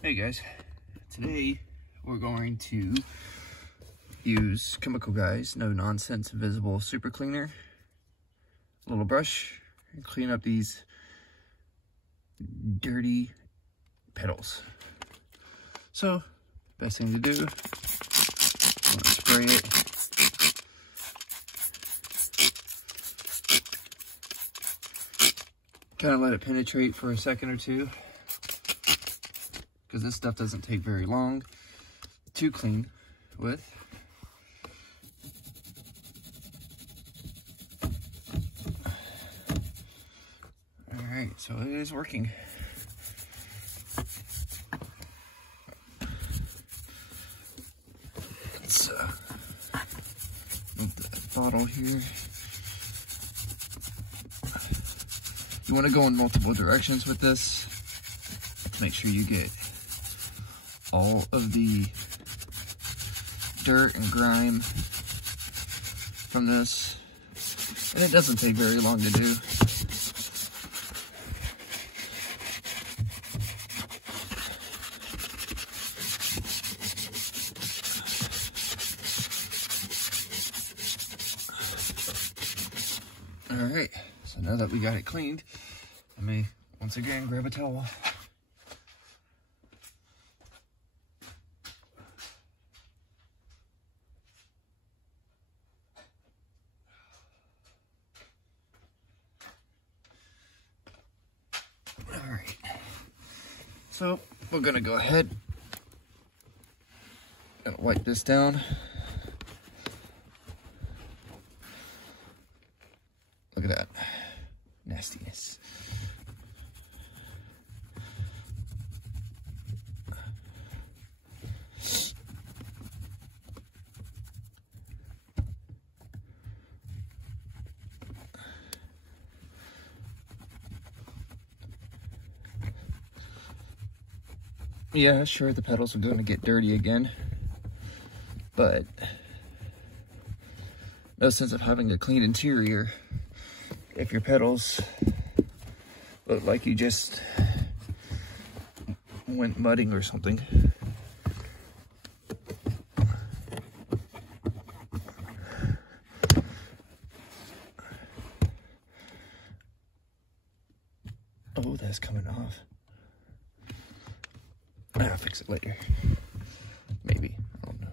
Hey guys, today we're going to use Chemical Guy's No Nonsense Invisible Super Cleaner, a little brush, and clean up these dirty pedals. So, best thing to do, I'm going to spray it. Kind of let it penetrate for a second or two, because this stuff doesn't take very long to clean with. All right, so it is working. Let's move the bottle here. You want to go in multiple directions with this. Make sure you get all of the dirt and grime from this. And it doesn't take very long to do. Alright, so now that we got it cleaned, let me once again grab a towel. Alright, so we're gonna go ahead and wipe this down. Look at that nastiness. Yeah, sure, the pedals are going to get dirty again, but no sense of having a clean interior if your pedals look like you just went mudding or something. Oh, that's coming off. I'll fix it later. Maybe. I don't know.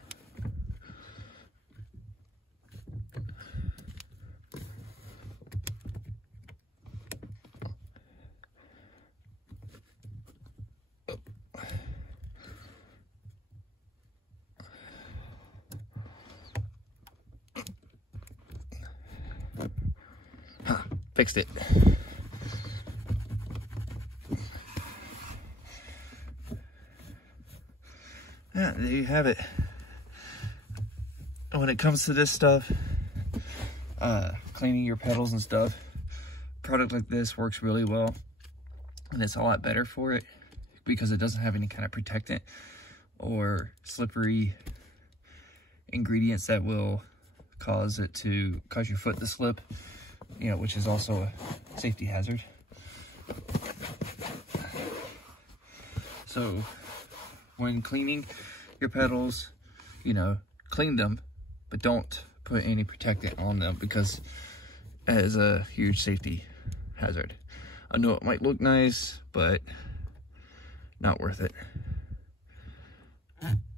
Huh, fixed it. Yeah, there you have it. When it comes to this stuff, cleaning your pedals and stuff, a product like this works really well, and it's a lot better for it because it doesn't have any kind of protectant or slippery ingredients that will cause your foot to slip, you know, which is also a safety hazard. So when cleaning your pedals, you know, clean them, but don't put any protectant on them because it is a huge safety hazard. I know it might look nice, but not worth it.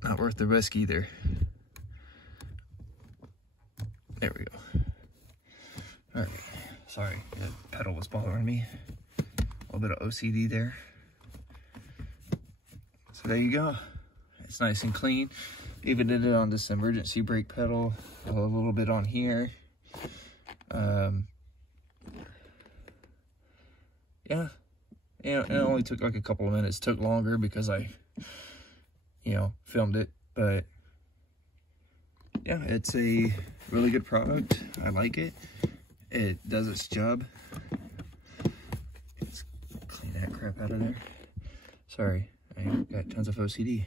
Not worth the risk either. There we go. All right, sorry, the pedal was bothering me. A little bit of OCD there. So there you go. It's nice and clean. Even did it on this emergency brake pedal, a little bit on here. Yeah, it only took like a couple of minutes. It took longer because I, filmed it. But yeah, it's a really good product. I like it. It does its job. Let's clean that crap out of there. Sorry. I got tons of OCD.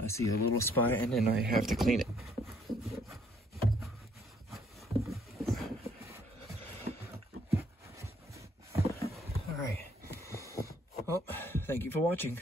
I see a little spot and then I have to clean it. All right. Well, thank you for watching.